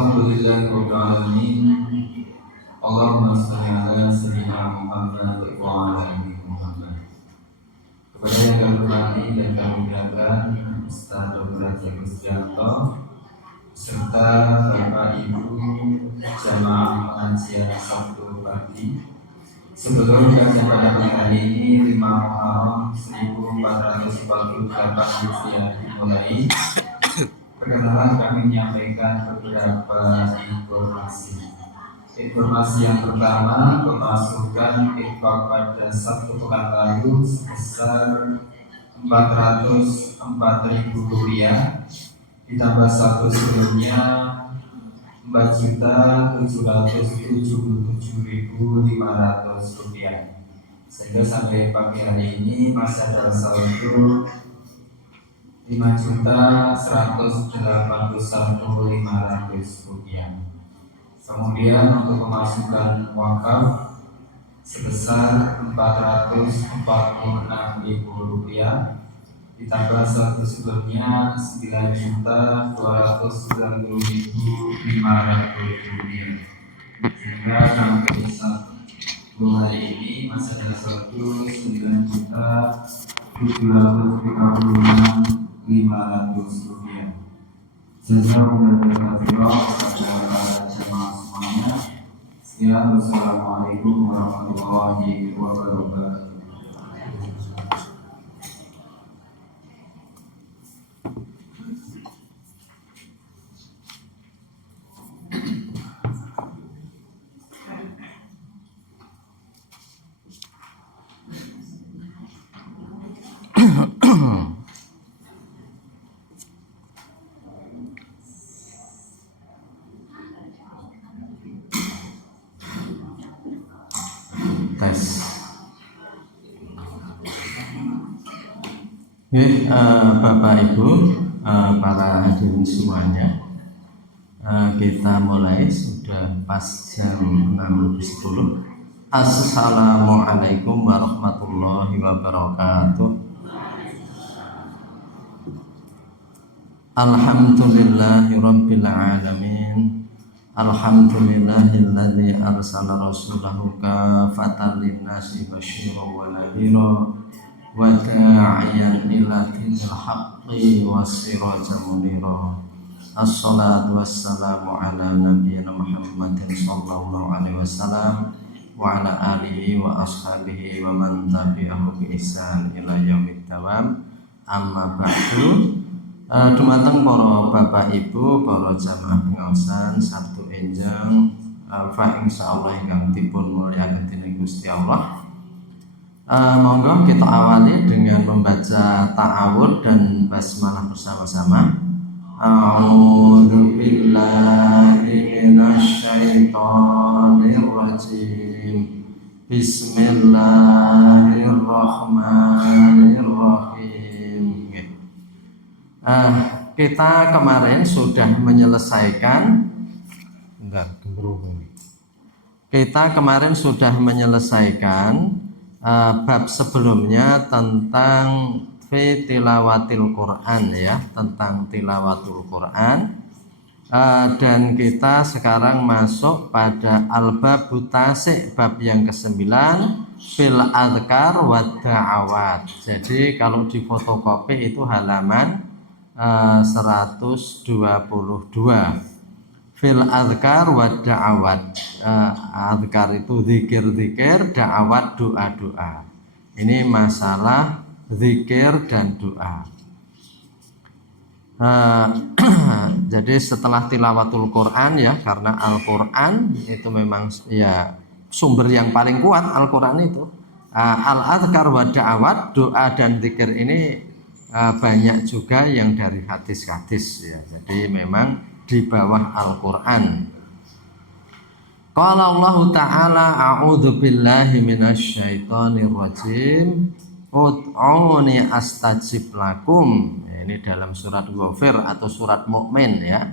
Alhamdulillahirabbil alamin. Allahumma shalli ala sayyidina Muhammad wa ala ali Muhammad. Kepada yang kami hormati dan kami muliakan Ustaz Dr. Haji Kristianto serta Bapak Ibu jamaah pengajian Sabtu pagi. Sebelum kajian pada pagi hari ini 5 Muharram 1448 Hijriah dimulai, perkenalan kami menyampaikan beberapa informasi yang pertama, pemasukan infak pada satu pekan lalu sebesar Rp404.000 ditambah satu sebelumnya Rp4.777.500, sehingga sampai pagi hari ini masih ada saldo Rp5.181.500. Kemudian untuk pemasukan wakaf sebesar Rp446.000 ditambah satu sebelumnya Rp9.290.500, sehingga sampai Sabtu hari ini masih ada saldo Rp9.736.500. Jazakumullahu khairan kepada jemaah semuanya. Sekian, wassalamualaikum warahmatullahi wabarakatuh. Bapak Ibu, para hadirin semuanya, kita mulai sudah pas jam 6:10. Assalamualaikum warahmatullahi wabarakatuh. Alhamdulillahirabbil alamin. Alhamdulillahilladzi arsala rasulahu kafatan linnasi basyiran wa nadhira wa da'iyan ila dinil haqqi wassirajan munira. Assalatu wassalamu ala nabiyyina Muhammadin sallallahu alaihi wasallam wa ala alihi wa ashabihi wa man tabi'ahu bi ihsan ila yaumid dawam. Amma ba'du. Dumateng para bapak ibu, para jamaah pengaosan Sabtu enjang fa insyaallah ingkang dipun mulyakaken dening Gusti Allah. Monggo kita awali dengan membaca ta'awudz dan basmalah bersama-sama. A'udzu billahi minasyaitonir rajim. Bismillahirrahmanirrahim. Kita kemarin sudah menyelesaikan bab sebelumnya tentang fi tilawatil Quran, ya, tentang tilawatul Quran, dan kita sekarang masuk pada al-babu tasi', bab yang ke-9, fil adhkar wa da'awat. Jadi kalau di fotokopi itu halaman 122. Fil adhkar wa da'awat. Adhkar itu zikir-zikir, da'awat doa-doa. Ini masalah zikir dan doa. Jadi setelah tilawatul Quran, ya, karena Al-Quran itu memang ya sumber yang paling kuat, Al-Quran itu. Al-adhkar wa da'awat, doa dan zikir ini banyak juga yang dari hadis-hadis, ya. Jadi memang di bawah Al-Quran. Qala Allah Ta'ala a'udzu billahi minasyaitonir rajim ud'uni astajib lakum. Ini dalam surat Ghafir atau surat Mukmin, ya.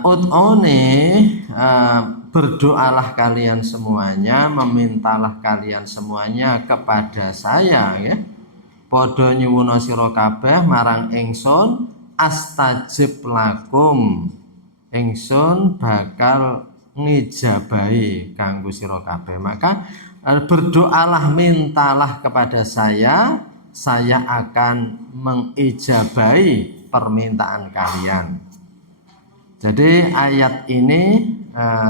Ud'uni, berdoalah kalian semuanya, memintalah kalian semuanya kepada saya, ya. Padha nyuwuna sira kabeh marang ingsun astajib lakum, ingsun bakal ngijabahi kanggo sira kabeh. Maka berdoalah, mintalah kepada saya akan mengijabahi permintaan kalian. Jadi ayat ini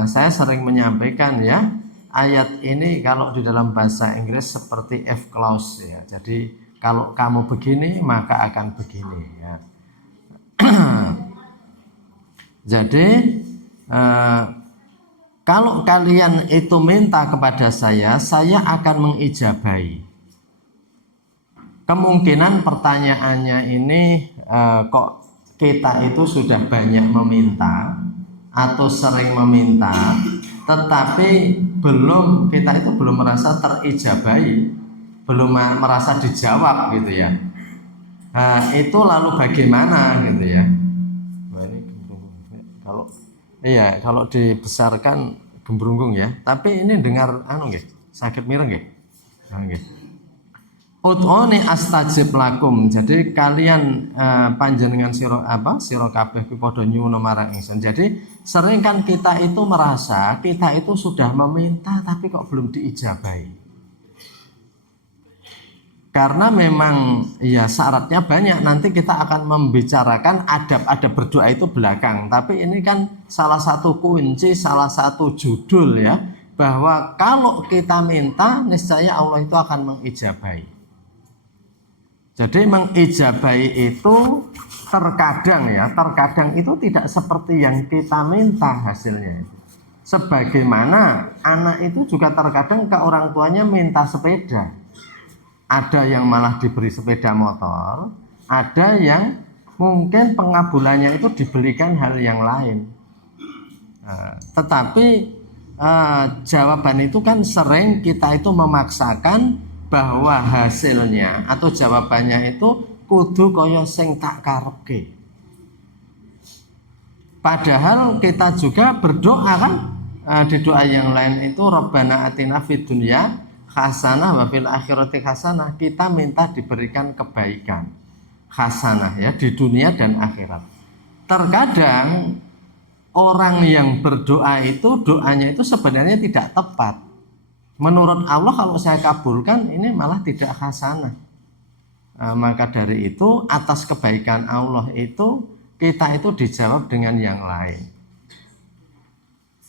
saya sering menyampaikan ya, ayat ini kalau di dalam bahasa Inggris seperti if clause ya. Jadi kalau kamu begini maka akan begini ya. Jadi kalau kalian itu minta kepada saya akan mengijabahi. Kemungkinan pertanyaannya ini kok kita itu sudah banyak meminta atau sering meminta, tetapi kita itu belum merasa terijabahi, belum merasa dijawab gitu ya. Itu lalu bagaimana gitu ya? Kalau dibesarkan gembrunggung ya. Tapi ini dengar sakit mireng nggih. Nggih. Ud'uni astajib lakum. Jadi kalian panjenengan sira kabeh kuwi padha nyuwun marang ingsun. Jadi sering kan kita itu merasa kita itu sudah meminta tapi kok belum diijabahi. Karena memang ya syaratnya banyak, nanti kita akan membicarakan adab-adab berdoa itu belakang. Tapi ini kan salah satu kunci, salah satu judul ya, bahwa kalau kita minta niscaya Allah itu akan mengijabahi. Jadi mengijabahi itu terkadang itu tidak seperti yang kita minta hasilnya. Sebagaimana anak itu juga terkadang ke orang tuanya minta sepeda. Ada yang malah diberi sepeda motor, ada yang mungkin pengabulannya itu dibelikan hal yang lain. Tetapi jawaban itu kan sering kita itu memaksakan bahwa hasilnya atau jawabannya itu kudu kaya sing tak karepke. Padahal kita juga berdoa kan di doa yang lain itu Rabbana atina fid dunya hasanah wa fil akhirati hasanah, kita minta diberikan kebaikan hasanah ya di dunia dan akhirat. Terkadang orang yang berdoa itu doanya itu sebenarnya tidak tepat. Menurut Allah kalau saya kabulkan ini malah tidak hasanah. Maka dari itu atas kebaikan Allah itu kita itu dijawab dengan yang lain.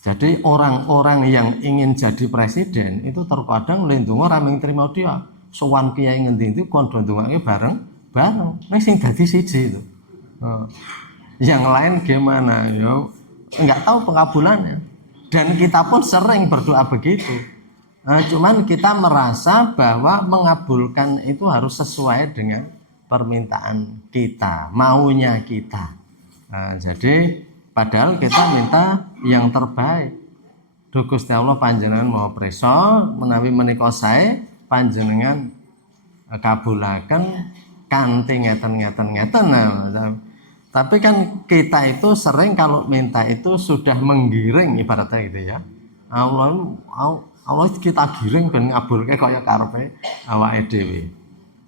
Jadi orang-orang yang ingin jadi presiden itu terkadang lindungo raming terima dia. Sowan kiai ngendi itu kondo ndongake bareng. Nek sing dadi siji itu. Yang lain gimana? Ya enggak tahu pengabulannya. Dan kita pun sering berdoa begitu. Cuman kita merasa bahwa mengabulkan itu harus sesuai dengan permintaan kita, maunya kita. Jadi padahal kita minta yang terbaik. Duh Gusti Allah panjenengan mau preso menawi menika sae panjenengan kabulaken kanthi ngeten. Tapi kan kita itu sering kalau minta itu sudah menggiring ibaratnya gitu ya. Allah kita giring ben ngabulke kaya karepe awake dhewe.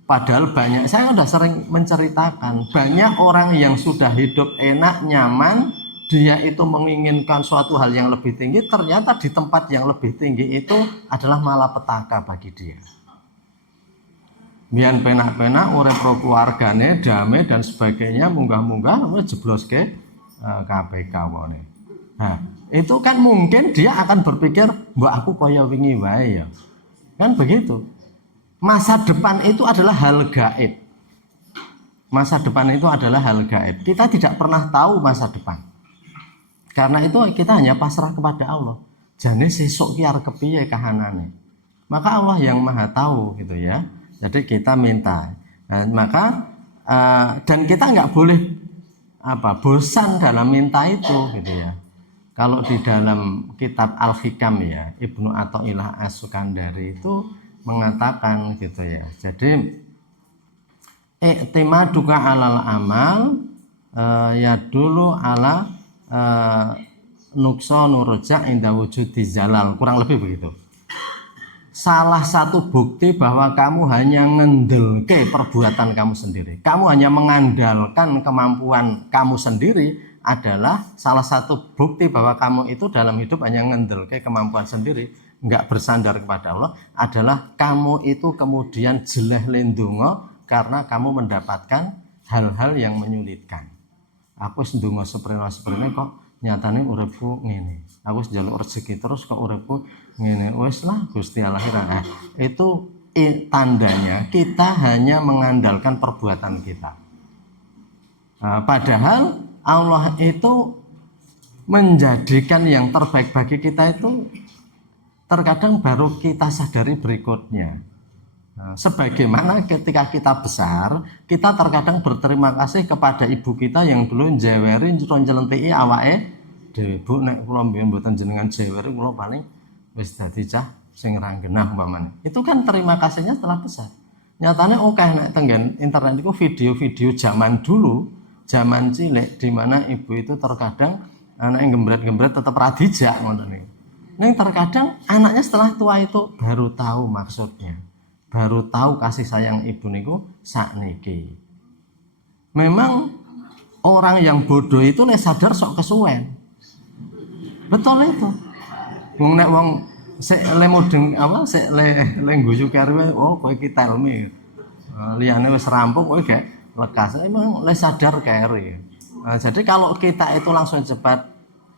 Padahal banyak, saya sudah sering menceritakan banyak orang yang sudah hidup enak, nyaman, dia itu menginginkan suatu hal yang lebih tinggi, ternyata di tempat yang lebih tinggi itu adalah malapetaka bagi dia. Biar penak-penak urip pro keluargane damai dan sebagainya, munggah-munggah jeblos ke KPK wone. Nah, itu kan mungkin dia akan berpikir, mbak aku kaya wingi wae ya. Kan begitu. Masa depan itu adalah hal gaib. Masa depan itu adalah hal gaib. Kita tidak pernah tahu masa depan. Karena itu kita hanya pasrah kepada Allah. Jane sesuk ki arep kepiye kahanane. Maka Allah yang Maha tahu gitu ya. Jadi kita minta. Dan kita nggak boleh bosan dalam minta itu gitu ya. Kalau di dalam kitab Al-Hikam ya, Ibnu Athaillah As-Sukandari itu mengatakan gitu ya. Jadi i'timaduka alal amal ya dulu ala nuksanu rujak inda wujudi zalal, kurang lebih begitu. Salah satu bukti bahwa kamu hanya ngendelke perbuatan kamu sendiri, kamu hanya mengandalkan kemampuan kamu sendiri adalah salah satu bukti bahwa kamu itu dalam hidup hanya ngendel kayak kemampuan sendiri, nggak bersandar kepada Allah, adalah kamu itu kemudian jeleh lindungo karena kamu mendapatkan hal-hal yang menyulitkan. Aku ndonga seprene kok nyatane uripku ngene. Aku njaluk rezeki terus kok uripku ngene. Wis lah Gusti Allah. Itu tandanya kita hanya mengandalkan perbuatan kita. Padahal Allah itu menjadikan yang terbaik bagi kita itu terkadang baru kita sadari berikutnya. Sebagaimana ketika kita besar, kita terkadang berterima kasih kepada ibu kita yang dulu njeweri njelenthiki awake dhewe. Bu, nek kula mbiyen mboten jenengan jeweri, kula paling wis dadi cah sing ra genah umpamane. Itu kan terima kasihnya setelah besar. Nyatane akeh nek tenggen internet itu video-video zaman dulu, zaman cilik di mana ibu itu terkadang anake gembret-gembret tetep ra dijak ngoten niku. Ning terkadang anaknya setelah tua itu baru tahu maksudnya. Baru tahu kasih sayang ibu niku sakniki. Memang orang yang bodoh itu nek sadar sok kesuwen. Betul itu. Wong nek wong sik le mudeng apa sik le guyu karwe oh kowe iki telmi. Liyane wis rampung kowe gak lekas. Emang le sadar kere. Jadi kalau kita itu langsung cepat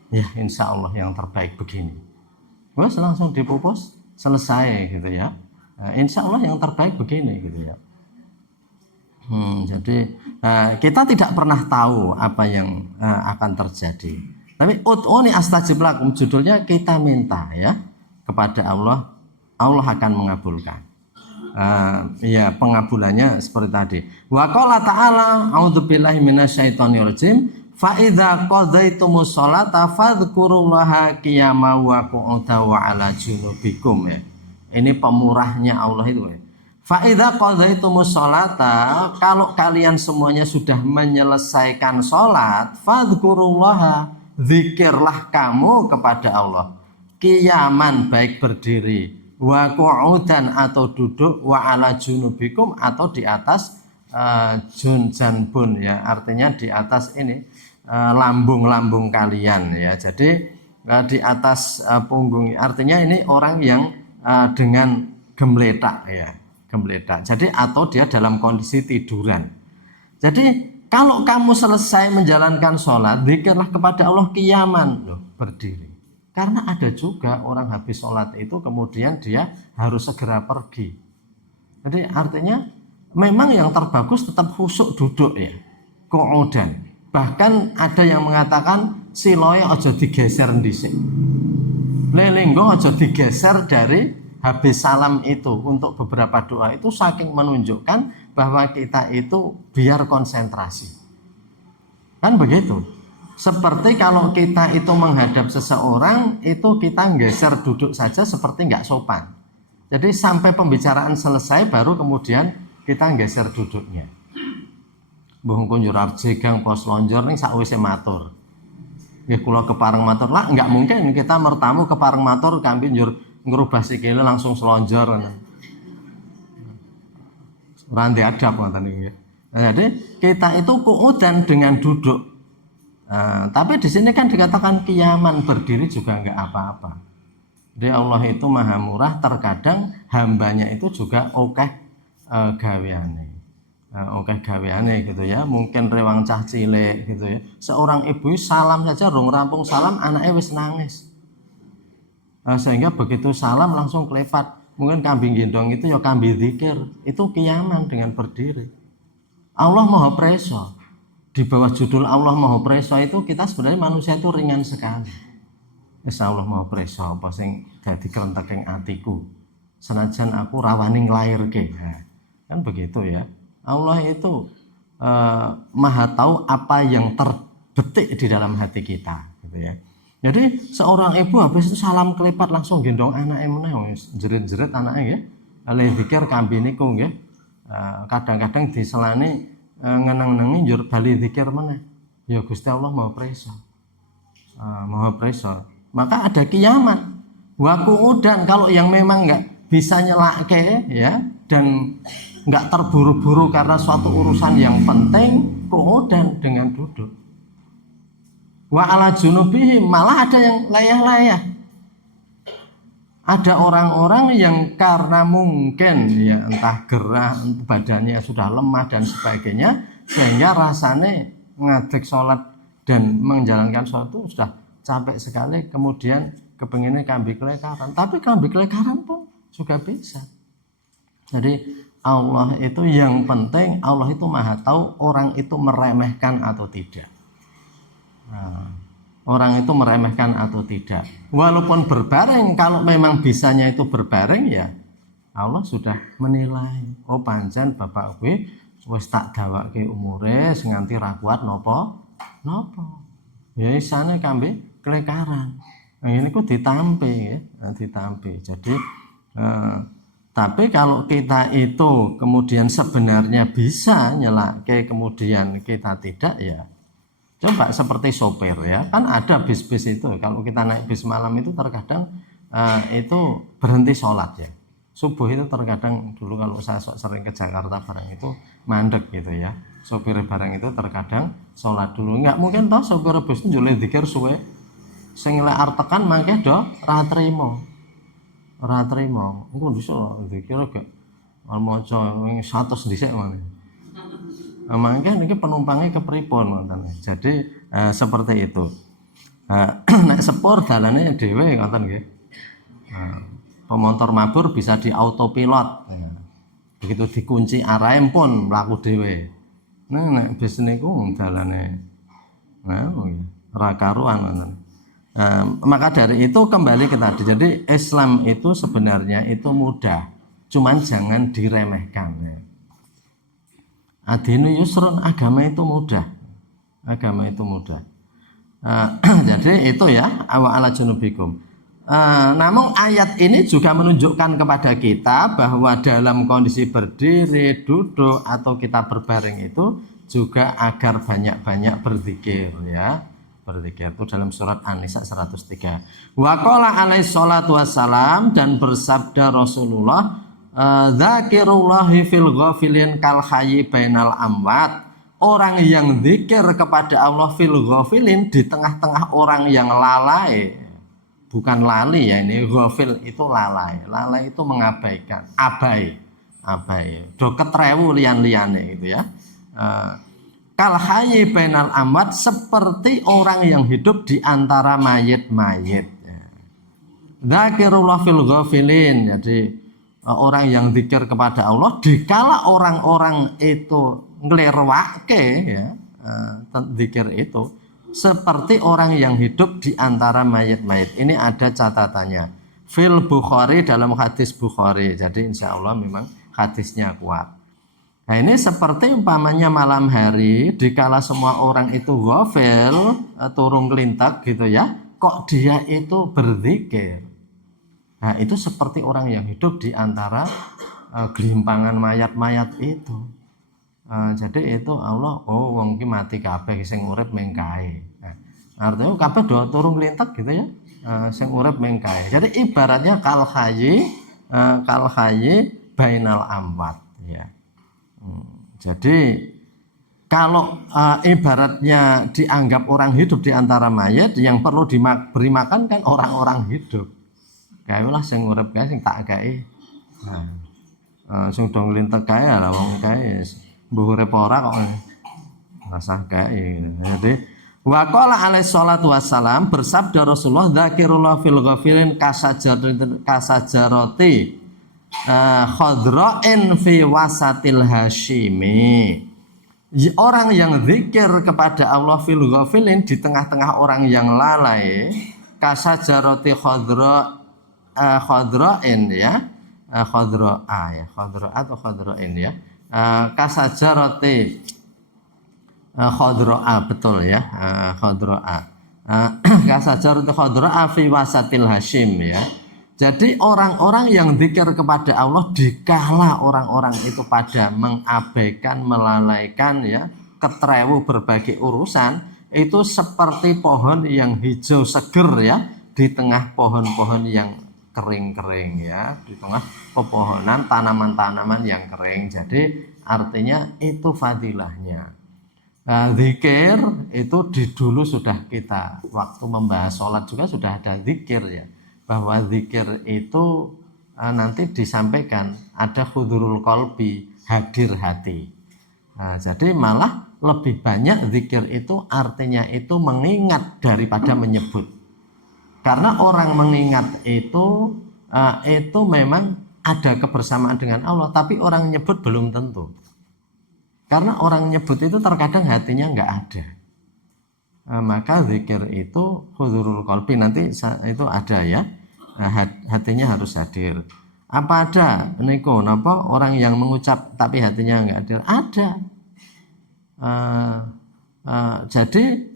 ya insya Allah yang terbaik begini. Wes langsung dipupus selesai gitu ya. Insya Allah yang terbaik begini gitu ya. Jadi kita tidak pernah tahu apa yang akan terjadi. Tapi ud'uni astajib lakum, judulnya kita minta ya kepada Allah, Allah akan mengabulkan. Ya pengabulannya seperti tadi. Wa qala ta'ala a'udzubillahi minasyaitonirrajim fa idza qadaytumus sholata fadhkurullaha qiyaman wa qu'udan wa 'ala junubikum ya. Ini pemurahnya Allah itu. Fa idza qadaytumus sholata, kalau kalian semuanya sudah menyelesaikan sholat, fadhkurullaha, zikirlah kamu kepada Allah. Qiyaman baik berdiri, wa qu'udan atau duduk, wa 'ala junubikum atau di atas junjanbun ya, artinya di atas ini lambung-lambung kalian ya. Jadi di atas punggung, artinya ini orang yang dengan gembletak ya, gembletak. Jadi atau dia dalam kondisi tiduran. Jadi kalau kamu selesai menjalankan sholat, zikirlah kepada Allah qiyaman, loh, berdiri. Karena ada juga orang habis sholat itu kemudian dia harus segera pergi. Jadi artinya memang yang terbagus tetap khusyuk duduk ya, qu'udan. Bahkan ada yang mengatakan siloe aja digeser dhisik. Lelenggo aja digeser dari habis salam itu untuk beberapa doa itu saking menunjukkan bahwa kita itu biar konsentrasi. Kan begitu. Seperti kalau kita itu menghadap seseorang itu kita geser duduk saja seperti nggak sopan. Jadi sampai pembicaraan selesai baru kemudian kita geser duduknya. Mbah kunjur arjegang pos lonjor ning sakwise matur. Nggih kula kepareng matur lah, enggak mungkin kita mertamu kepareng matur kampi njur ngrubah sikile langsung selonjor ngoten. Ora adab ngoten niku. Jadi kita itu qu'udan dengan duduk. Tapi di sini kan dikatakan qiyaman, berdiri juga enggak apa-apa. Jadi Allah itu Maha Murah, terkadang hambanya itu juga akeh gaweane. Oke gaweane gitu ya, mungkin rewang cah cilik gitu ya. Seorang ibu salam saja rung rampung salam anaknya wis nangis. Sehingga begitu salam langsung klepat. Mungkin kambing gendong itu ya kambing zikir, itu qiyaman dengan berdiri. Allah Maha Preso. Di bawah judul Allah Maha Preso itu kita sebenarnya manusia itu ringan sekali. Insya Allah Maha Preso apa sing dadi krenteking atiku. Senajan aku rawani nglairke. Kan begitu ya. Allah itu maha tahu apa yang terbetik di dalam hati kita gitu ya. Jadi seorang ibu habis itu salam kelipat langsung gendong anaknya meneh jerit-jerit anaknya ya. Le zikir kambi niku nggih. Kadang-kadang diselani ngeneng-nengi njur bali zikir meneh. Ya Gusti Allah Maha Preso. Maha Preso. Maka ada kiamat. Wa qu'udan, kalau yang memang enggak bisa nyelake ya dan nggak terburu-buru karena suatu urusan yang penting, qu'udan dengan duduk. Wa ala junubihim, malah ada yang layah-layah. Ada orang-orang yang karena mungkin ya entah gerah, badannya sudah lemah dan sebagainya, sehingga rasanya ngadeg sholat dan menjalankan sholat itu sudah capek sekali, kemudian kepinginnya kambi kelekaran. Tapi kambi kelekaran pun juga bisa. Jadi Allah itu yang penting, Allah itu maha tahu orang itu meremehkan atau tidak. Nah, orang itu meremehkan atau tidak. Walaupun berbareng, kalau memang bisanya itu berbareng ya Allah sudah menilai. Oh pancen bapak gue wis tak dawake umure nganti ra kuat napa? Ya isane kambe kelekaran. Nah, ini kok ditampe ya, ditampe. Jadi tapi kalau kita itu kemudian sebenarnya bisa nyelake kemudian kita tidak ya coba seperti sopir ya, kan ada bis-bis itu kalau kita naik bis malam itu terkadang itu berhenti sholat ya, subuh itu terkadang dulu kalau saya sering ke Jakarta barang itu mandek gitu ya, sopir barang itu terkadang sholat dulu, nggak mungkin toh sopir bis itu jule dikir suwe sing lek artekan mangke do ra trimo engko iso dikira gak maca 100 dhisik mangke. Mangke niki penumpangnya kepripun ngoten. Jadi seperti itu. Nek sepur dalane dhewe ngoten nggih. Pemotor mabur bisa di autopilot. Begitu dikunci arahe pun mlaku dhewe. Nah nek bis niku dalane ora karuan ngoten. Maka dari itu kembali ke tadi. Jadi Islam itu sebenarnya itu mudah, cuman jangan diremehkan. Adinu yusrun, agama itu mudah. Jadi itu ya wa ala junubikum. Namun ayat ini juga menunjukkan kepada kita bahwa dalam kondisi berdiri, duduk atau kita berbaring itu juga agar banyak-banyak berzikir ya. Berzikir itu dalam surat An-Nisa 103. Wa qala alaihi salatu wassalam, dan bersabda Rasulullah, zakirullahi fil ghafilin kal hayyi bainal amwat. Orang yang zikir kepada Allah fil ghafilin, di tengah-tengah orang yang lalai. Bukan lali ya, ini ghafil itu lalai. Lalai itu mengabaikan, abai. Do ketrewu lian-liane gitu ya. Kal hayyi bainal amwat, seperti orang yang hidup di antara mayit-mayit. Zakirullah fil ghafilin, jadi orang yang zikir kepada Allah dikala orang-orang itu nglirwake ya, zikir itu seperti orang yang hidup di antara mayit-mayit. Ini ada catatannya. Fil Bukhari, dalam hadis Bukhari. Jadi insya Allah memang hadisnya kuat. Nah ini seperti umpamanya malam hari dikala semua orang itu ghafil, turun kelintak gitu ya, kok dia itu berzikir. Nah itu seperti orang yang hidup di antara gelimpangan mayat-mayat itu. Jadi itu Allah, oh wong ki mati kabeh sing urip mengkae. Nah, artinya kabeh do turun kelintak gitu ya, sing urip mengkae. Jadi ibaratnya kal hayyi bainal amwat ya. Jadi kalau ibaratnya dianggap orang hidup di antara mayat, yang perlu diberi makan kan orang-orang hidup. Kaelah sing urip kae sing tak gawe. Nah, sing do nglintek kae lah wong kae mbuh urip ora kok rasah kae. Jadi wa qala alaihi salatu wassalam, bersabda Rasulullah, dzakirullah fil ghafilin kasajarati khadra'in fi wasatil hashimi. Orang yang zikir kepada Allah fil ghafilin, di tengah-tengah orang yang lalai, kasajarati khadra'in ya, khadra'a ya, khadra'a atau khadra'in ya, kasajarati khadra'a, betul ya, khadra'a, kasajarati khadra'a fi wasatil hashim ya. Jadi orang-orang yang zikir kepada Allah dikala orang-orang itu pada mengabaikan, melalaikan ya, ketrewu berbagai urusan, itu seperti pohon yang hijau seger ya, di tengah pohon-pohon yang kering-kering ya, di tengah pepohonan tanaman-tanaman yang kering. Jadi artinya itu fadilahnya. Zikir itu dulu sudah kita waktu membahas sholat juga sudah ada zikir ya, bahwa zikir itu nanti disampaikan ada hudurul qalbi, hadir hati. Jadi malah lebih banyak zikir itu artinya itu mengingat daripada menyebut, karena orang mengingat itu memang ada kebersamaan dengan Allah, tapi orang nyebut belum tentu. Karena orang nyebut itu terkadang hatinya nggak ada. Maka zikir itu huzurul qalbi, nanti itu ada ya, hatinya harus hadir. Apa ada niku napa orang yang mengucap tapi hatinya nggak hadir? Ada. Jadi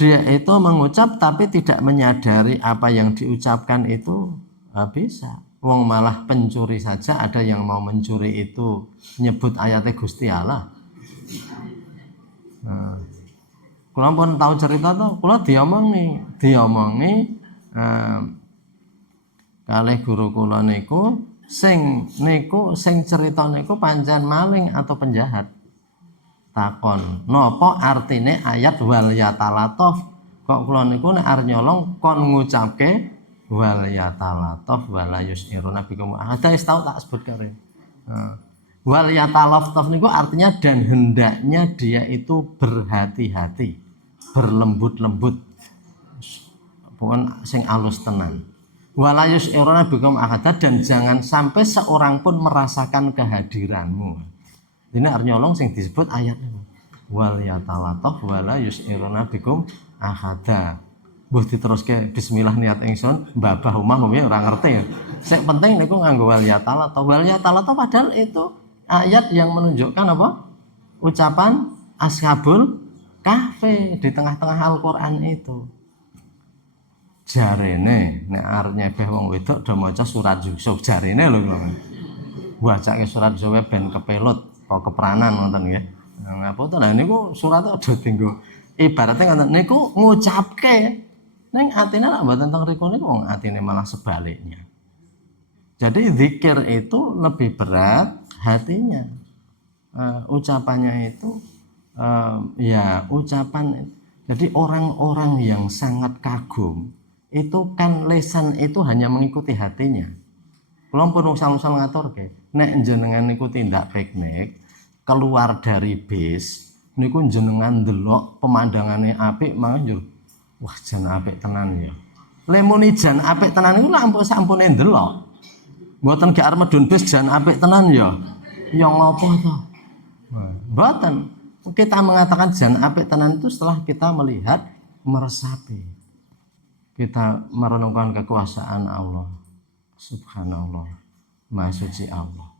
dia itu mengucap tapi tidak menyadari apa yang diucapkan itu bisa. Wong malah pencuri saja ada yang mau mencuri itu nyebut ayatnya Gusti Allah. Kula pun tahu cerita tuh, kula diomongi kalih guru kula niku sing cerita niku pancen maling atau penjahat. Takon, napa artine ayat wal yatalataf? Kok kula niku nek arep nyolong kon ngucapke wal yatalataf wala yusiruna bikum. Ada wis tau tak sebut kare. Wal yatalataf niku artinya dan hendaknya dia itu berhati-hati, berlembut-lembut. Pokoknya sing alus tenan. Wala yusiruna bikum ahada, dan jangan sampai seorang pun merasakan kehadiranmu. Ini arep nyolong sing disebut ayatnya. Wal yatalataf wala yusiruna bikum ahada. Mbah diteruske bismillah niat ingsun, babah omah ora ngerti ya. Sing penting niku nganggo wal yatalataf. Wal yatalataf padahal itu ayat yang menunjukkan apa? Ucapan Ashabul Kahfi di tengah-tengah Al-Qur'an itu. Jarene nek arep nyebeh wong wedok do maca surat Yusuf, jarene lho kula. Wacake surat Yusuf ben kepelut apa kepranan ngoten nggih. Ngapa to? Lah niku surat aja dienggo ibaratnya ngoten niku ngucapke ning atine lak mboten teng riku niku wong atine malah sebaliknya. Jadi zikir itu lebih berat hatinya. Ucapannya itu ya ucapan. Jadi orang-orang yang sangat kagum itu kan lesan itu hanya mengikuti hatinya. Kula pun usal-usal ngaturke, nek jenengan niku tindak piknik keluar dari bis niku jenengan ndelok pemandangane apik mangga wah jan apik tenan ya. Lemuni jan apik tenan niku lak sampune ndelok. Mboten gak arep medun bis jan apik tenan ya. Ya ngopo to? Mboten. Kita mengatakan jan apik tenan itu setelah kita melihat meresapi. Kita merenungkan kekuasaan Allah. Subhanallah. Maha suci Allah.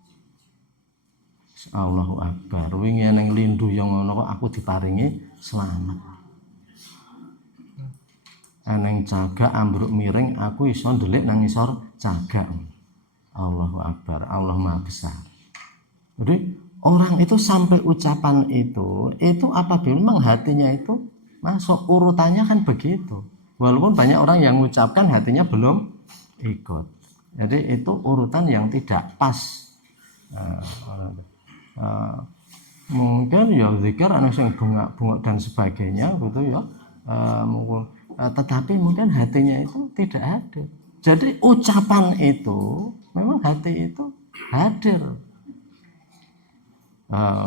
Allahu Akbar. Wingi ning lindu yang ngono kok aku diparingi selamat. Eneng cagak ambruk miring aku iso ndelik nang ngisor cagak. Allahu Akbar. Allah Maha besar. Jadi orang itu sampai ucapan itu apabila memang hatinya itu masuk, urutannya kan begitu. Walaupun banyak orang yang mengucapkan hatinya belum ikut. Jadi itu urutan yang tidak pas. Mungkin ya zikir ana sing bunga-bunga dan sebagainya gitu ya. Tetapi mungkin hatinya itu tidak hadir. Jadi ucapan itu memang hati itu hadir.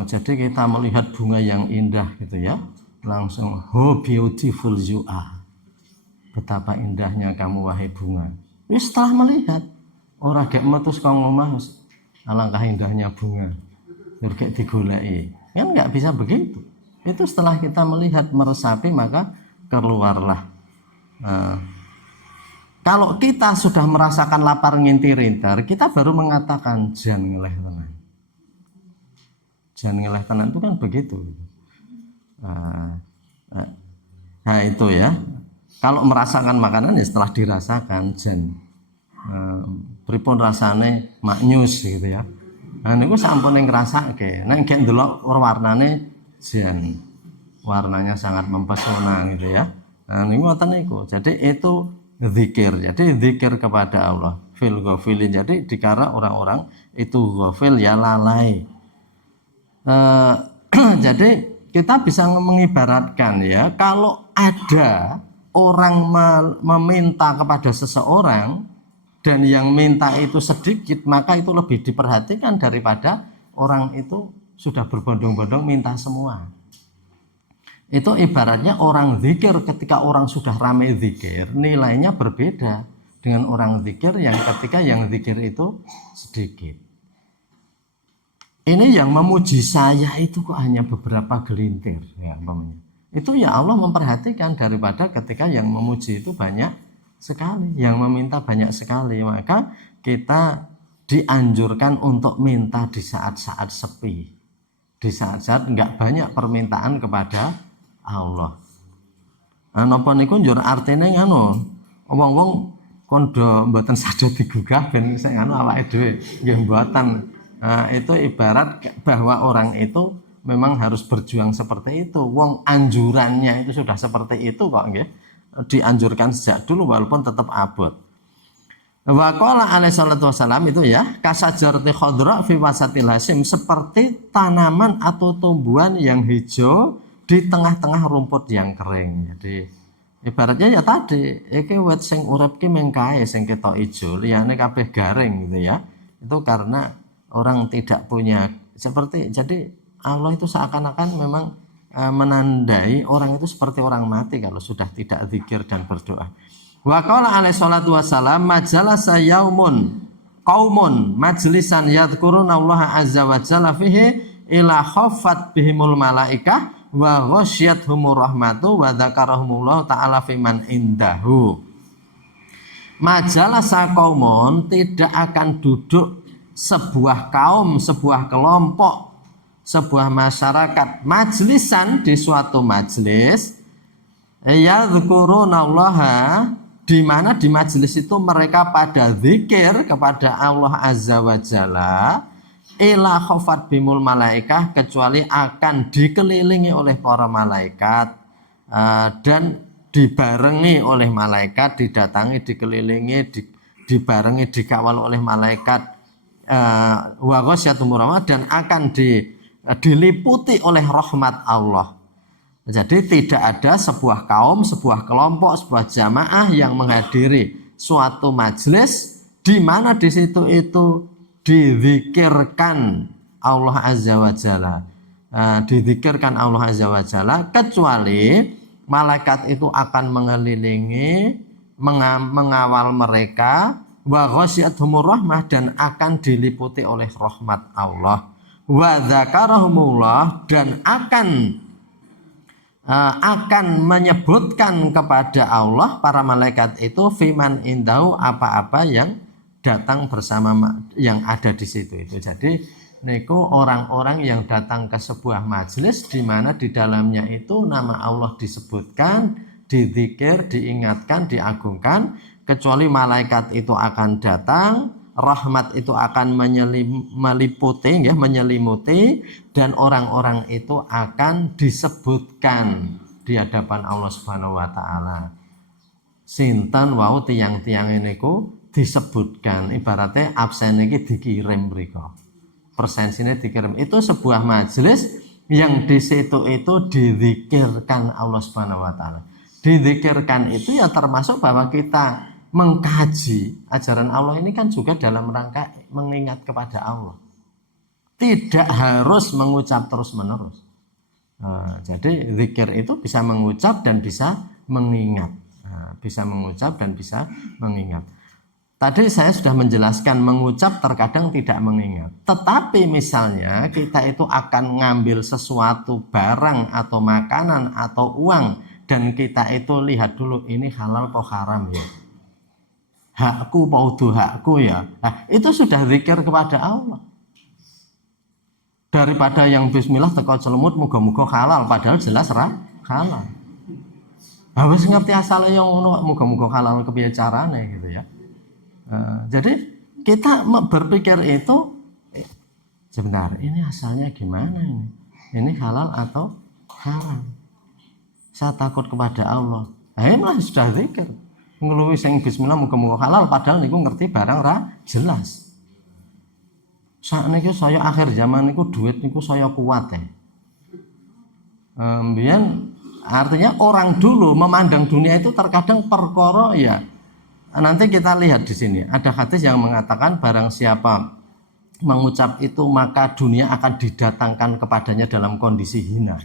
Jadi kita melihat bunga yang indah gitu ya, langsung oh beautiful you are. Betapa indahnya kamu wahai bunga. Ini setelah melihat ora gek metu saka omah alangkah indahnya bunga. Gek digoleki. Kan enggak bisa begitu. Itu setelah kita melihat meresapi maka keluarlah. Kalau kita sudah merasakan lapar ngintir-intir, kita baru mengatakan jan ngeleh tenan. Jan ngeleh tenan itu kan begitu. Nah itu ya. Kalau merasakan makanan ya setelah dirasakan jan pripun rasane maknyus gitu ya. Nah niku sampun ngrasake. Nek gek ndelok warnane jan warnanya sangat mempesona gitu ya. Nah niku ngoten niku. Jadi itu zikir. Jadi zikir kepada Allah. Fil ghafilin. Jadi dikara orang-orang itu ghafil ya lalai. Jadi kita bisa mengibaratkan ya, kalau ada orang meminta kepada seseorang dan yang minta itu sedikit, maka itu lebih diperhatikan daripada orang itu sudah berbondong-bondong minta semua. Itu ibaratnya orang zikir, ketika orang sudah ramai zikir, nilainya berbeda dengan orang zikir yang ketika yang zikir itu sedikit. Ini yang memuji saya itu kok hanya beberapa gelintir ya, itu ya Allah memperhatikan daripada ketika yang memuji itu banyak sekali, yang meminta banyak sekali. Maka kita dianjurkan untuk minta di saat-saat sepi, di saat-saat enggak banyak permintaan kepada Allah. Napa niku njur artine ngono, wong-wong kondo mboten sadar digugah ben sing anu awake dhewe nggih mboten. Itu ibarat bahwa orang itu memang harus berjuang seperti itu. Wong anjurannya itu sudah seperti itu kok nggih. Dianjurkan sejak dulu walaupun tetap abot. Wa qala alaihi salatu wasalam itu ya, kasajarati khadra fi wasatil hasim, seperti tanaman atau tumbuhan yang hijau di tengah-tengah rumput yang kering. Jadi ibaratnya ya tadi, iki wit sing urip ki mung kae sing ketok ijo, liyane kabeh garing gitu ya. Itu karena orang tidak punya seperti, jadi Allah itu seakan-akan memang menandai orang itu seperti orang mati kalau sudah tidak zikir dan berdoa. Wa qala alaihi salatu wasalam, majalasa yaumun qaumun majlisan yadhkuruna Allah azza wa jalla fihi ila khaffat bihimul malaikah wa ghasyiyatuhumur rahmatu wa dzakarahumullah ta'ala fiman indahu. Majalasa qaumun, tidak akan duduk sebuah kaum, sebuah kelompok, sebuah masyarakat majlisan di suatu majlis yadhkurunallaha, di mana di majlis itu mereka pada zikir kepada Allah azza wa jalla, ila khafat bimul malaikah, kecuali akan dikelilingi oleh para malaikat dan dibarengi oleh malaikat, didatangi, dikelilingi, dibarengi, dikawal oleh malaikat, wa ghasyyatumur rahmah, dan akan diliputi oleh rahmat Allah. Jadi tidak ada sebuah kaum, sebuah kelompok, sebuah jamaah yang menghadiri suatu majelis di mana di situ itu dizikirkan Allah azza wa jalla, dizikirkan Allah azza wa jalla, kecuali malaikat itu akan mengelilingi, mengawal mereka, wa ghasyiyatuhumur rahmah, dan akan diliputi oleh rahmat Allah, wa dzakarahumullah, dan akan menyebutkan kepada Allah para malaikat itu fiman indahu, apa-apa yang datang bersama yang ada di situ itu. Jadi niku orang-orang yang datang ke sebuah majelis di mana di dalamnya itu nama Allah disebutkan, dizikir, diingatkan, diagungkan, kecuali malaikat itu akan datang, rahmat itu akan meliputi, ya, menyelimuti, dan orang-orang itu akan disebutkan di hadapan Allah Subhanahu wa taala. Sinten wau tiang-tiang niku disebutkan, ibaratnya absen iki dikirim mriko. Persensine dikirim. Itu sebuah majelis yang di situ itu dizikirkan Allah Subhanahu wa taala. Dizikirkan itu ya termasuk bahwa kita mengkaji ajaran Allah ini kan juga dalam rangka mengingat kepada Allah. Tidak harus mengucap terus-menerus. Jadi zikir itu bisa mengucap dan bisa mengingat. Bisa mengucap dan bisa mengingat. Tadi saya sudah menjelaskan mengucap terkadang tidak mengingat. Tetapi misalnya kita itu akan ngambil sesuatu barang atau makanan atau uang, dan kita itu lihat dulu ini halal atau haram ya. Hakku paudu hakku ya. Nah, itu sudah zikir kepada Allah. Daripada yang bismillah teko celemut muga-muga halal, padahal jelas halal. Harus ngerti asalnya yang ngono muga-muga halal kepiye carane gitu ya. Jadi kita berpikir itu sebentar, ini asalnya gimana ini? Ini halal atau haram? Saya takut kepada Allah. Nah, sudah zikir. Ngeluwi sing bismillah muga-muga halal, padahal niku ngerti barang ra jelas. Sakniki saya akhir zaman niku duit niku saya kuat ya. Kemudian artinya orang dulu memandang dunia itu terkadang perkara ya. Nanti kita lihat di sini ada hadis yang mengatakan barang siapa mengucap itu maka dunia akan didatangkan kepadanya dalam kondisi hina.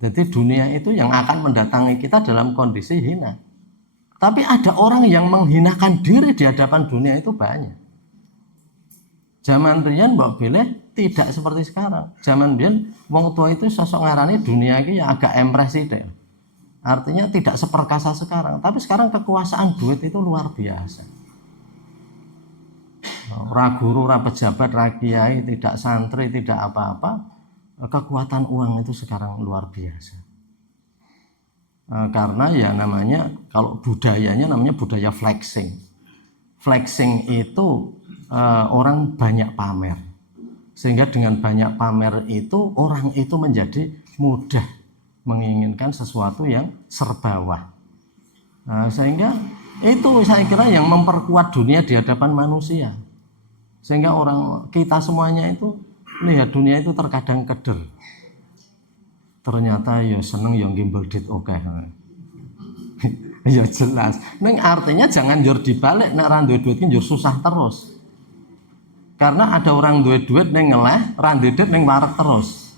Jadi dunia itu yang akan mendatangi kita dalam kondisi hina. Tapi ada orang yang menghinakan diri di hadapan dunia itu banyak. Zaman riyen mbok bilih tidak seperti sekarang. Zaman riyen wong tua itu sosok ngarani dunia iki ya agak empreh sithik. Artinya tidak seperkasa sekarang, tapi sekarang kekuasaan duit itu luar biasa. Ora guru, ora pejabat, ora kiai, tidak santri, tidak apa-apa. Kekuatan uang itu sekarang luar biasa. Karena ya namanya kalau budayanya namanya budaya flexing. Flexing itu orang banyak pamer, sehingga dengan banyak pamer itu orang itu menjadi mudah menginginkan sesuatu yang serba. Sehingga itu saya kira yang memperkuat dunia di hadapan manusia, sehingga orang kita semuanya itu lihat dunia itu terkadang keder. Ternyata ya seneng ya gimbal dit oke. Ya jelas. Neng artinya jangan jur dibalik nek ra duwe duit ki jur susah terus. Karena ada orang duwe duit neng ngeleh, ra duwe duit neng marek terus.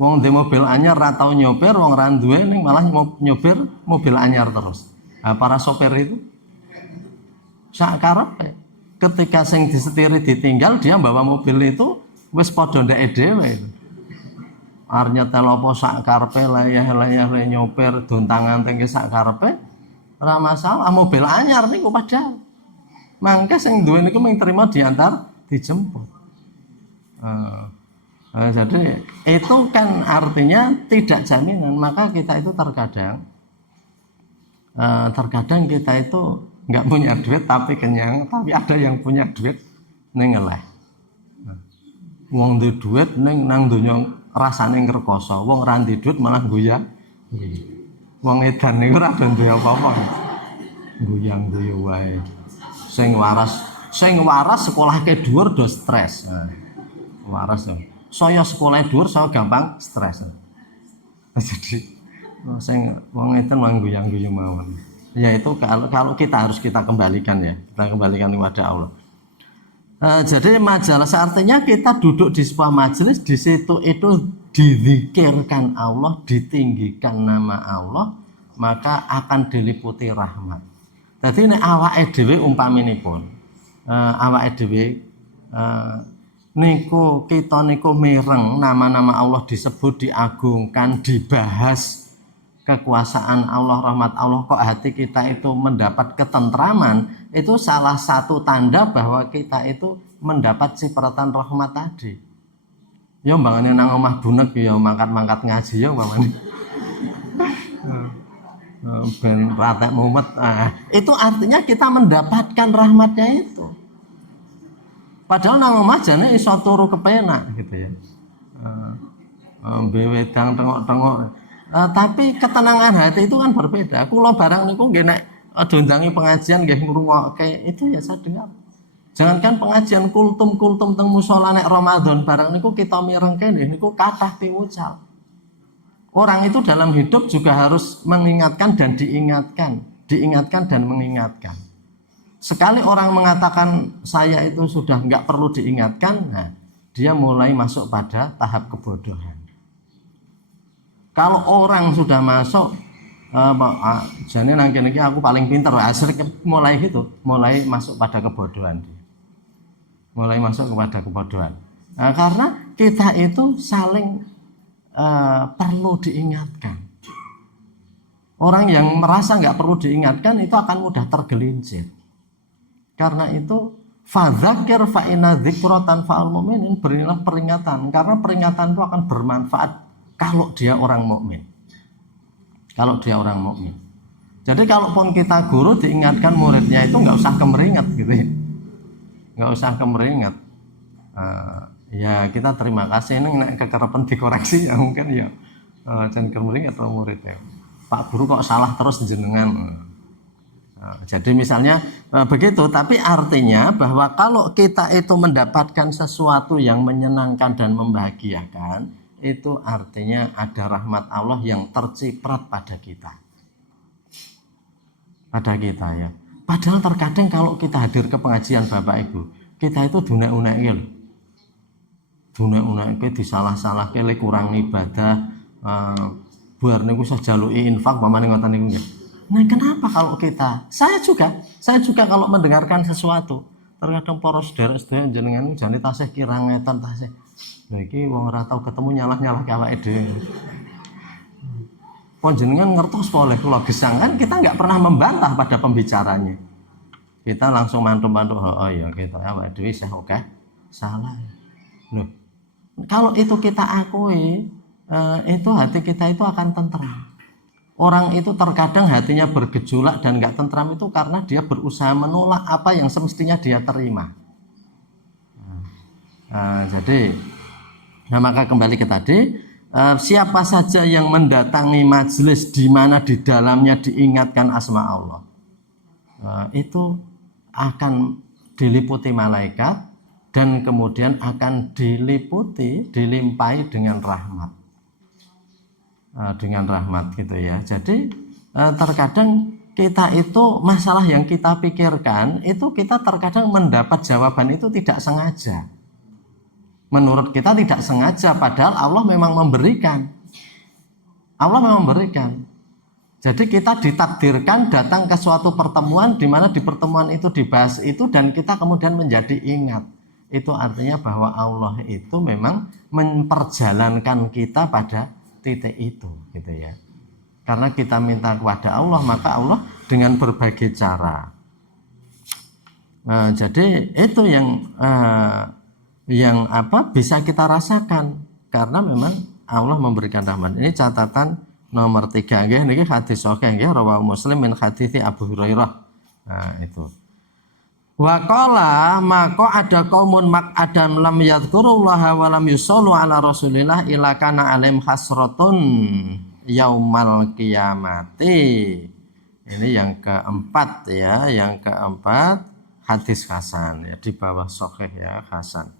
Wong di mobil anyar ra tau nyopir, wong ra duwe neng malah nyopir mobil anyar terus. Nah, para sopir itu sak karepe. Ketika sing disetiri ditinggal, dia bawa mobil itu wis padha ndeke dhewe. Arep nyetel apa sak karepe layah-layah nyopir dontangan teng sak karepe ora masalah, mobil anyar niku padahal. Mangke sing duwe niku mung trima diantar dijemput. Jadi itu kan artinya tidak jaminan, maka kita itu terkadang kita itu nggak punya duit tapi kenyang, tapi ada yang punya duit ning ngeleh. Wong duwe duit ning nang donya rasane ngrekoso, wong ra duwe duit malah goyang. Wong edan niku ora duwe apa-apa. Goyang-goyang wae. Sing waras sekolah ke dhuwur do stres. Waras ya. Saya sekolah dhuwur saya gampang stres. Jadi sing wong edan mang goyang-goyang mawon. Ya itu kalau kita harus kita kembalikan ya. Kita kembalikan kepada Allah. Jadi majelis artinya kita duduk di sebuah majelis, di situ itu dizikirkan Allah, ditinggikan nama Allah, maka akan diliputi rahmat. Jadi nek awake dhewe umpaminipun awake dhewe niku kita niku mireng nama-nama Allah disebut, diagungkan, dibahas kekuasaan Allah, rahmat Allah, kok hati kita itu mendapat ketentraman, itu salah satu tanda bahwa kita itu mendapat cipratan rahmat tadi. Ya mbangane nang omah bunek ya mangkat-mangkat ngaji ya mbangane. Ben ratek mumet. Itu artinya kita mendapatkan rahmatnya itu. Padahal nang omah jane iso turu kepenak gitu ya. Bewedang tengok-tengok. Tapi ketenangan hati itu kan berbeda. Kula barang niku nggih nek dondangi pengajian nggih ngrungokke itu ya saya dengar. Jangankan pengajian kultum teng musala nek Ramadan barang niku kita mireng kene niku kathah piwucal. Orang itu dalam hidup juga harus mengingatkan dan diingatkan dan mengingatkan. Sekali orang mengatakan saya itu sudah enggak perlu diingatkan, nah dia mulai masuk pada tahap kebodohan. Kalau orang sudah masuk jane nang kene iki aku paling pinter, asli mulai gitu, mulai masuk pada kebodohan dia. Mulai masuk kepada kebodohan. Nah, karena kita itu saling perlu diingatkan. Orang yang merasa nggak perlu diingatkan itu akan mudah tergelincir. Karena itu fadzakir fa inna dzikra tanfa'ul mu'minin, berilah peringatan karena peringatan itu akan bermanfaat kalau dia orang mukmin. Kalau dia orang mukmin. Jadi kalaupun kita guru diingatkan muridnya itu nggak usah kemeringat gitu ya. Nggak usah kemeringat. Ya kita terima kasih ini nek kekerepen dikoreksi ya mungkin ya jangan kemeringat atau muridnya. Pak guru kok salah terus jenengan. Jadi misalnya begitu, tapi artinya bahwa kalau kita itu mendapatkan sesuatu yang menyenangkan dan membahagiakan, itu artinya ada rahmat Allah yang terciprat pada kita. Pada kita ya. Padahal terkadang kalau kita hadir ke pengajian Bapak Ibu, kita itu dunek-unek gitu. Dunek-unek disalah-salah ke kurang ibadah, buar niku iso jaluki infak pamane ngoten niku nggih. Nah, kenapa kalau kita? Saya juga kalau mendengarkan sesuatu, terkadang para sedherek-sedherek jenengan jane tasih kirang ngetan tasih. Lha iki wong ora tau ketemu nyalah-nyalahke awake dhewe. Panjenengan ngertos oleh kula gesang kan kita nggak pernah membantah pada pembicaranya. Kita langsung mantu-mantu, oh iya kita awake dhewe sih oke. Salah. Loh. Kalau itu kita akui, itu hati kita itu akan tentram. Orang itu terkadang hatinya bergejolak dan nggak tentram itu karena dia berusaha menolak apa yang semestinya dia terima. Jadi, maka kembali ke tadi, siapa saja yang mendatangi majelis di mana di dalamnya diingatkan asma Allah, itu akan diliputi malaikat dan kemudian akan dilimpahi dengan rahmat. Dengan rahmat gitu ya. Jadi terkadang kita itu masalah yang kita pikirkan itu kita terkadang mendapat jawaban itu tidak sengaja. Menurut kita tidak sengaja, padahal Allah memang memberikan. Allah memang memberikan. Jadi kita ditakdirkan datang ke suatu pertemuan di mana di pertemuan itu dibahas itu dan kita kemudian menjadi ingat. Itu artinya bahwa Allah itu memang memperjalankan kita pada titik itu gitu ya. Karena kita minta kepada Allah, maka Allah dengan berbagai cara. Jadi itu yang bisa kita rasakan karena memang Allah memberikan rahmat. Ini catatan nomor 3 nggih niki hadis sahih nggih rawahu Muslim min hadits Abu Hurairah. Nah, itu. Wa qala maka ada kaumun adam lam yadhkurullaha wa lam yusallu ala Rasulillah ila kana alim hasratun yaumal qiyamati. Ini yang keempat ya, yang keempat hadis hasan ya, di bawah sahih ya, hasan.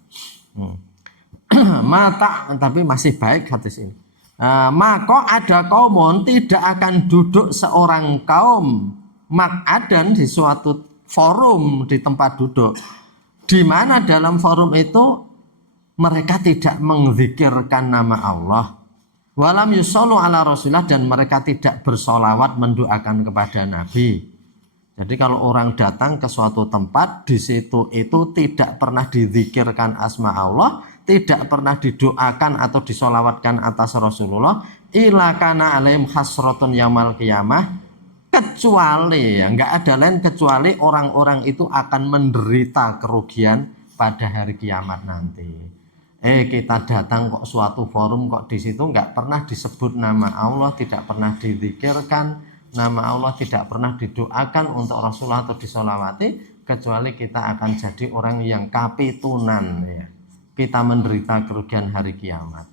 Mata tapi masih baik hadis ini. Maka ada kaumun tidak akan duduk seorang kaum mak'adan di suatu forum di tempat duduk di mana dalam forum itu mereka tidak menzikirkan nama Allah walam yusallu ala Rasulillah dan mereka tidak bersolawat mendoakan kepada Nabi. Jadi kalau orang datang ke suatu tempat di situ itu tidak pernah dizikirkan asma Allah, tidak pernah didoakan atau disolawatkan atas Rasulullah, ila kana alaihim hasratun yaumil qiyamah, kecuali ya nggak ada lain kecuali orang-orang itu akan menderita kerugian pada hari kiamat nanti. Kita datang kok suatu forum kok di situ nggak pernah disebut nama Allah, tidak pernah dizikirkan nama Allah, tidak pernah didoakan untuk Rasulullah atau disolawati, kecuali kita akan jadi orang yang kapitunan ya. Kita menderita kerugian hari kiamat.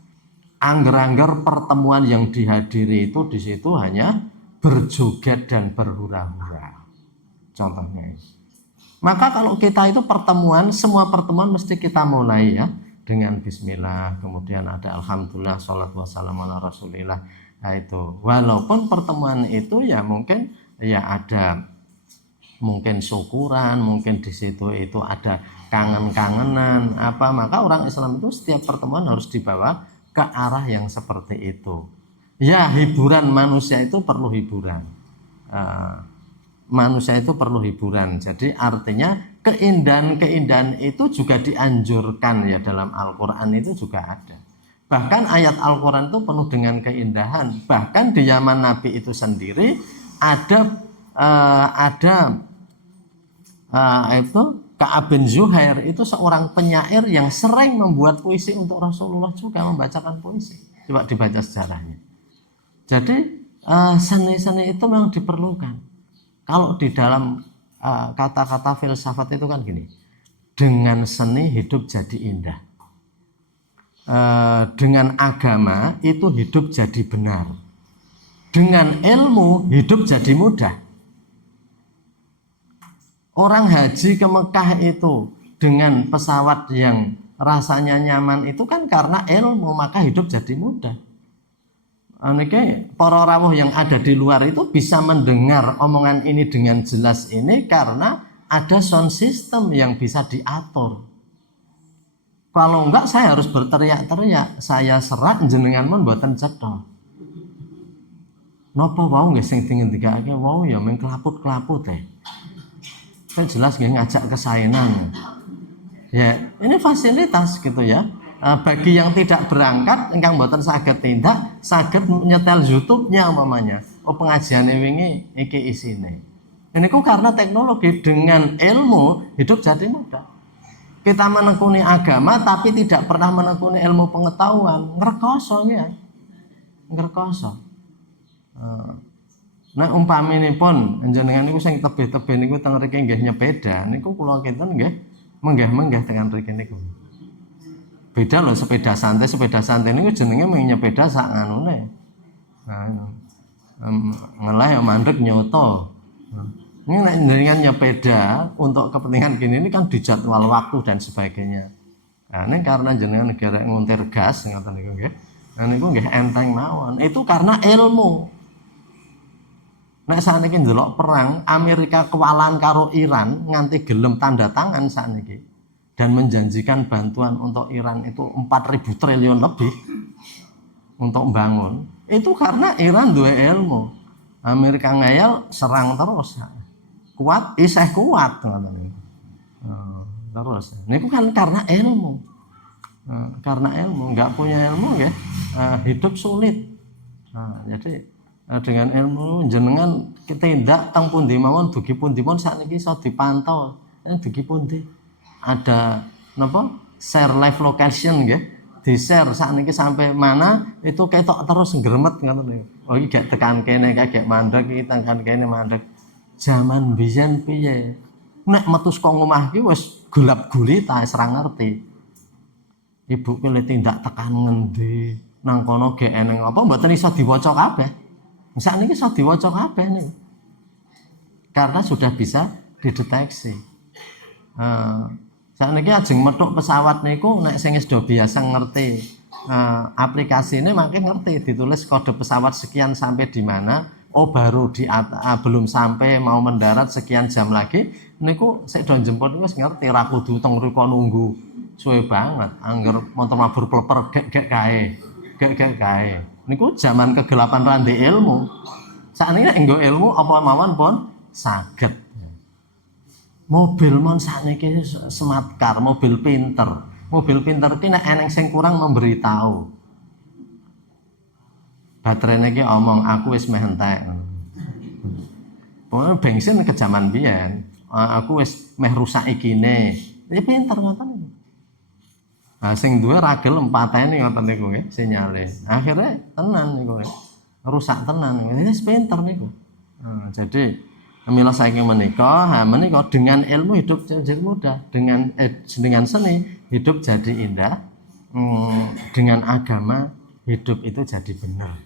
Angger-angger pertemuan yang dihadiri itu di situ hanya berjoget dan berhura-hura. Contohnya. Maka kalau kita itu pertemuan, semua pertemuan mesti kita mulai ya dengan bismillah, kemudian ada alhamdulillah, sholatu wassalamu ala rasulillah. Nah itu, walaupun pertemuan itu ya mungkin ya ada mungkin syukuran, mungkin di situ itu ada kangen-kangenan maka orang Islam itu setiap pertemuan harus dibawa ke arah yang seperti itu. Ya, hiburan manusia itu perlu hiburan. Manusia itu perlu hiburan. Jadi artinya keindahan-keindahan itu juga dianjurkan ya, dalam Al-Quran itu juga ada. Bahkan ayat Al-Quran itu penuh dengan keindahan. Bahkan di zaman Nabi itu sendiri ada Ka'ab bin Zuhair itu seorang penyair yang sering membuat puisi untuk Rasulullah juga, membacakan puisi. Coba dibaca sejarahnya. Jadi seni-seni itu memang diperlukan. Kalau di dalam kata-kata filsafat itu kan gini, dengan seni hidup jadi indah, dengan agama itu hidup jadi benar, dengan ilmu hidup jadi mudah. Orang haji ke Mekah itu dengan pesawat yang rasanya nyaman itu kan karena ilmu, maka hidup jadi mudah. Niki para rawuh yang ada di luar itu bisa mendengar omongan ini dengan jelas ini karena ada sound system yang bisa diatur. Kalau enggak saya harus berteriak-teriak, saya serak jenengan mon mboten cetha. Napa wau nggih sing dingendikake wau ya mung kelaput-kelaput teh. Kan jelas nggih ngajak kesaenan. Ya, ini fasilitas gitu ya. Bagi yang tidak berangkat, ingkang mboten saged tindak, saged nyetel YouTube-nya umpamanya. Oh pengajiane wingi iki isine. Ini kok karena teknologi dengan ilmu hidup jadi mudah. Kita menekuni agama tapi tidak pernah menekuni ilmu pengetahuan, ngrekoso ya. Ngrekoso. Nah umpaminipun njenengan niku sing tebih-tebih niku teng mriki nggih nyepeda, niku kula kinten nggih menggah-menggah dengan mriki niku. Beda loh sepeda santai niku jenenge mung nyepeda sak nganune. Nah, ngelah ya mandek nyoto. Ini dengan nyepeda untuk kepentingan gini ini kan dijadwal waktu dan sebagainya. Nah, ini karena jenengan negara nguntir gas ngoten niku nggih. Nah niku nggih enteng mawon. Itu karena ilmu. Nek sakniki ndelok perang Amerika kewalan karo Iran nganti gelem tanda tangan sakniki dan menjanjikan bantuan untuk Iran itu 4.000 triliun lebih untuk membangun. Itu karena Iran duwe ilmu. Amerika ngayal serang terus. Kuat isih kuat ngoten niku. Terus niku kan karena ilmu. Karena ilmu, enggak punya ilmu ya hidup sulit. Jadi dengan ilmu jenengan tindak teng pundi mawon dugi pundi pun sakniki iso dipantau. Dugi pundi ada napa share live location nggih, di-share sakniki sampai mana itu ketok terus ngremet ngoten niku. Oh iki gek tekan kene gek mandek iki tekan kene mandek. Zaman biyen piye? Nek metu saka omah iki wis gelap gulita wis ora ngerti. Ibu ki tindak tekan ngendi? Nang kono gek eneng apa mboten iso diwaca kabeh. Sakniki iso diwaca kabeh niku. Karena sudah bisa dideteksi. Sakniki ajeng metuk pesawat niku nek sing wis do biasa ngerti aplikasine makin ngerti ditulis kode pesawat sekian sampai di mana. Oh baru belum sampai mau mendarat sekian jam lagi niku sik do jemput wis ngerti ra kudu teng mriku nunggu suwe banget angger motor mabur pleper gek kae. Niku zaman kegelapan randi ilmu. Sakniki nek nggo ilmu apa mawon pun saged. Mobil mon sakniki smart car, mobil pinter. Mobil pinter ki nek eneng sing kurang memberitahu. Baterainya ki omong aku wis meh entek. Pokoknya bensin ke zaman biyen, aku wis meh rusak ikine. Ya pinter ngoten niku. Nah sing duwe ragel empateni ngoten niku nggih sinyale. Akhirnya tenan niku. Rusak tenan. Wis pinter niku. Jadi mila saiki menika, dengan ilmu hidup jadi mudah, dengan seni hidup jadi indah, dengan agama hidup itu jadi benar.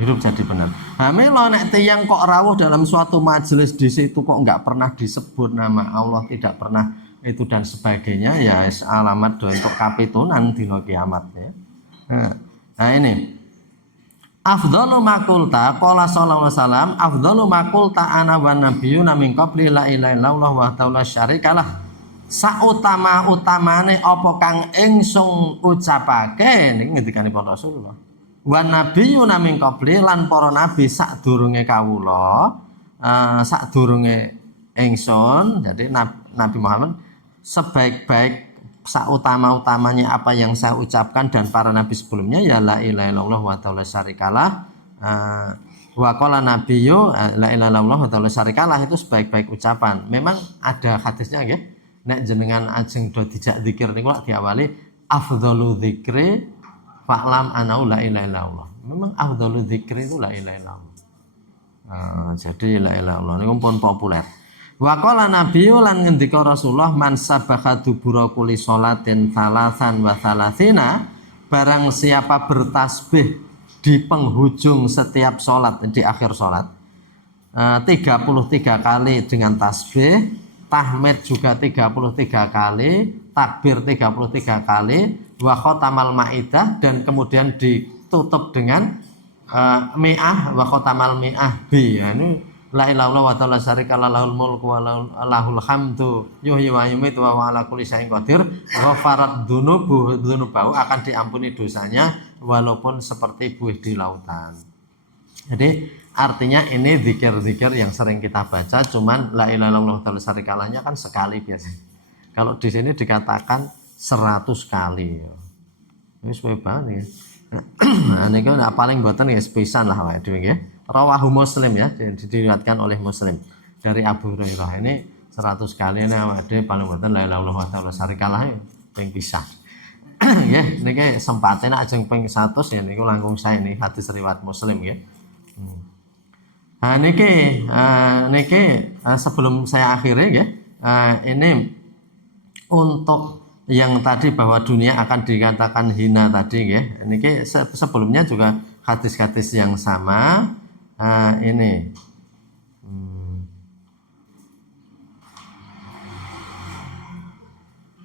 Hidup jadi benar. Mila nek tiyang kok rawuh dalam suatu majelis di situ kok enggak pernah disebut nama Allah, tidak pernah itu dan sebagainya, ya alamat do untuk kapitunan dina kiamat ya. Nah ini afdhalu maqulta qala sallallahu alaihi wasallam afdhalu maqulta ana wan nabiyyuna min qabli la ilaha illallah wa ta'ala syarikalah. Sautama-utamane apa kang ingsun ucapake niki ngendikanipun Rasulullah. Wan nabiyyuna min qabli lan para nabi sadurunge kawula sadurunge ingsun. Jadi Nabi Muhammad sebaik-baik sautama-utamanya apa yang saya ucapkan dan para nabi sebelumnya ya la ilaha illallah wa ta'ala syarikalah. Wa qala nabiyyu la ilaha illallah wa ta'ala syarikalah itu sebaik-baik ucapan. Memang ada hadisnya nggih. Nek jenengan ajeng do dijak zikir niku lak diawali afdhalu dzikri fa'lam anau la ilaha illallah. Memang afdhalu dzikri itu la ilaha illallah. Jadi la ilaha illallah niku pun populer. Wa qala nabiyyu lan ngendika Rasulullah man sabaha dubura kulli sholatin thalathan wa thalathina, barang siapa bertasbih di penghujung setiap salat, di akhir salat 33 kali dengan tasbih, tahmid juga 33 kali, takbir 33 kali, wa khotamal maidah, dan kemudian ditutup dengan mi'ah, wa khotamal mi'ah bi. Ya, ini la ilaha illallah wa ta'ala syarika lahul mulku wa lahul hamdu yuhyi wa yumiitu wa ala kulli syai'in qadir. Ghafarat dzunubahu, akan diampuni dosanya walaupun seperti buih di lautan. Jadi artinya ini zikir-zikir yang sering kita baca, cuman la ilaha illallah wa ta'ala syarika lahnya kan sekali biasanya. Kalau di sini dikatakan 100 kali. Ini suwe banget ya. Nah, ini kan paling boten ya sepisan lah wae dhewe nggih. Rawahu Muslim ya, diriwayatkan oleh Muslim dari Abu Hurairah. Ini 100 kali ini awake dhewe paling boten la ilaha illallah wa ta'ala syarika lah ping pisan. Nggih, niki sempate nek ajeng ping 100 ya niku langkung sae ini hadis riwayat Muslim nggih. Nah niki sebelum saya akhiri ya, ini untuk yang tadi bahwa dunia akan dikatakan hina tadi ya. Niki sebelumnya juga hadis-hadis yang sama. Ini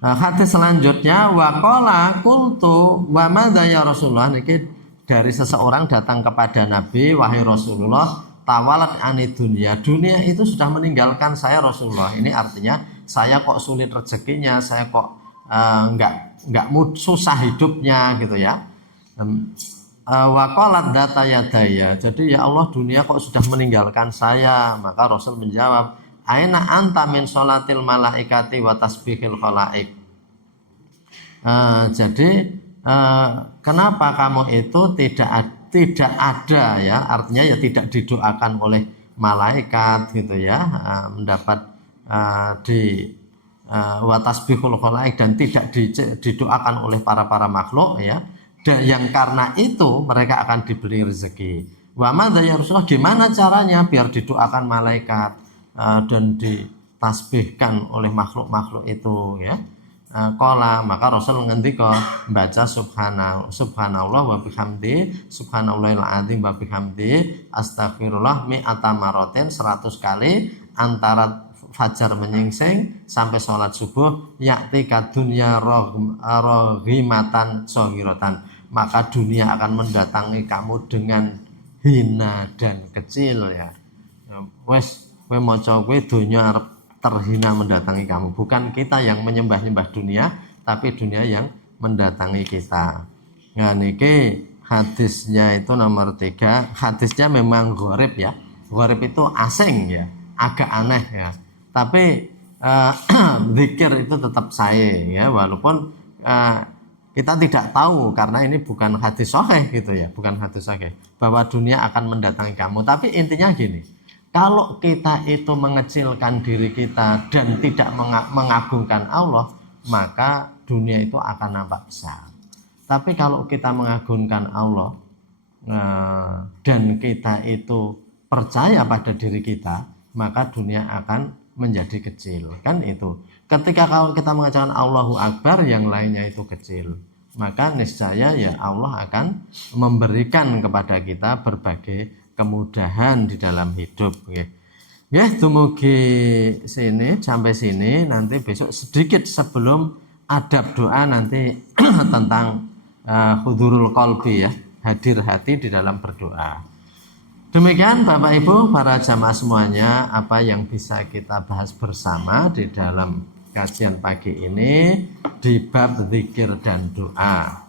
hadis selanjutnya, waqala qultu wa madza ya Rasulullah. Niki dari seseorang datang kepada Nabi, wahai Rasulullah, tawalat anid dunia itu sudah meninggalkan saya Rasulullah. Ini artinya saya kok sulit rezekinya, saya kok nggak susah hidupnya gitu ya. Waqalat data yadaya, jadi ya Allah dunia kok sudah meninggalkan saya. Maka Rasul menjawab, aina anta min sholatil malaikati wa tasbihil khalaik. Jadi kenapa kamu itu tidak ada ya, artinya ya tidak didoakan oleh malaikat gitu ya, mendapat di wa tasbihul khalaik, dan tidak didoakan oleh para makhluk ya. Dan yang karena itu mereka akan diberi rezeki. Wa madza ya Rasulullah, gimana caranya biar didoakan malaikat dan ditasbihkan oleh makhluk-makhluk itu ya. Qala, maka Rasul ngendika, baca subhanallah wa bihamdi, subhanallahil azim wa bihamdi, astaghfirullah mi'ata maratin, 100 kali antara fajar menyingsing sampai sholat subuh, yakti kadunya rohimatan sohiratan, maka dunia akan mendatangi kamu dengan hina dan kecil ya. Wes kowe maca kowe dunia terhina mendatangi kamu, bukan kita yang menyembah-nyembah dunia, tapi dunia yang mendatangi kita. Nah niki hadisnya itu nomor 3. Hadisnya memang gharib ya. Gharib itu asing ya, agak aneh ya. Tapi zikir itu tetap sahih ya, walaupun kita tidak tahu karena ini bukan hadis sahih gitu ya, bukan hadis sahih bahwa dunia akan mendatangi kamu. Tapi intinya gini, kalau kita itu mengecilkan diri kita dan tidak mengagungkan Allah, maka dunia itu akan nampak besar. Tapi kalau kita mengagungkan Allah dan kita itu percaya pada diri kita, maka dunia akan menjadi kecil. Kan itu. Ketika kalau kita mengucapkan Allahu Akbar, yang lainnya itu kecil, maka niscaya ya Allah akan memberikan kepada kita berbagai kemudahan di dalam hidup. Ya, dumugi sini sampai sini. Nanti besok sedikit sebelum adab doa nanti tentang hudurul qalbi ya, hadir hati di dalam berdoa. Demikian Bapak Ibu para jamaah semuanya, apa yang bisa kita bahas bersama di dalam kajian pagi ini di bab zikir dan doa.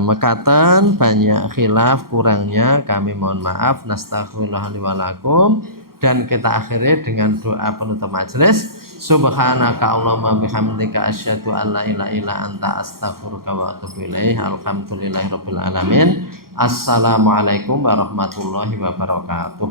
Mekaten banyak khilaf, kurangnya kami mohon maaf, nastaghfirullah li wa lakum, dan kita akhiri dengan doa penutup majelis. Subhanaka Allahumma bihamdika asyhadu an la ilaha illa anta astaghfiruka wa atubu ilaik. Alhamdulillahirabbil alamin. Assalamualaikum warahmatullahi wabarakatuh.